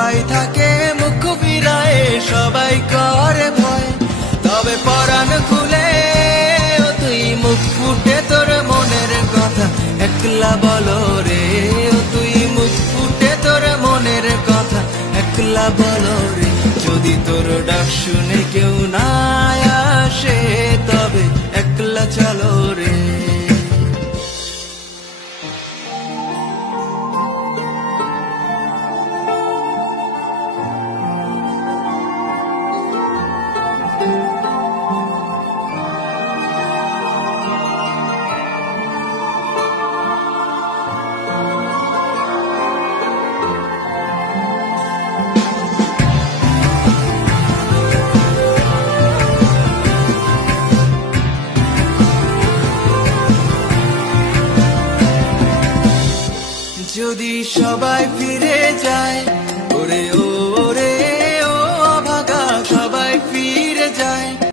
সবাই থাকে মুখ ফিরায়, সবাই করে ভয়। তবে পরাণ খুলে ও তুই মুখ ফুটে তোর মনের কথা একলা বলো রে, ও তুই মুখ ফুটে তোর মনের কথা একলা বলো রে। যদি তোর ডাক শুনে কেউ না আসে তবে একলা চলো রে। যদি সবাই ফিরে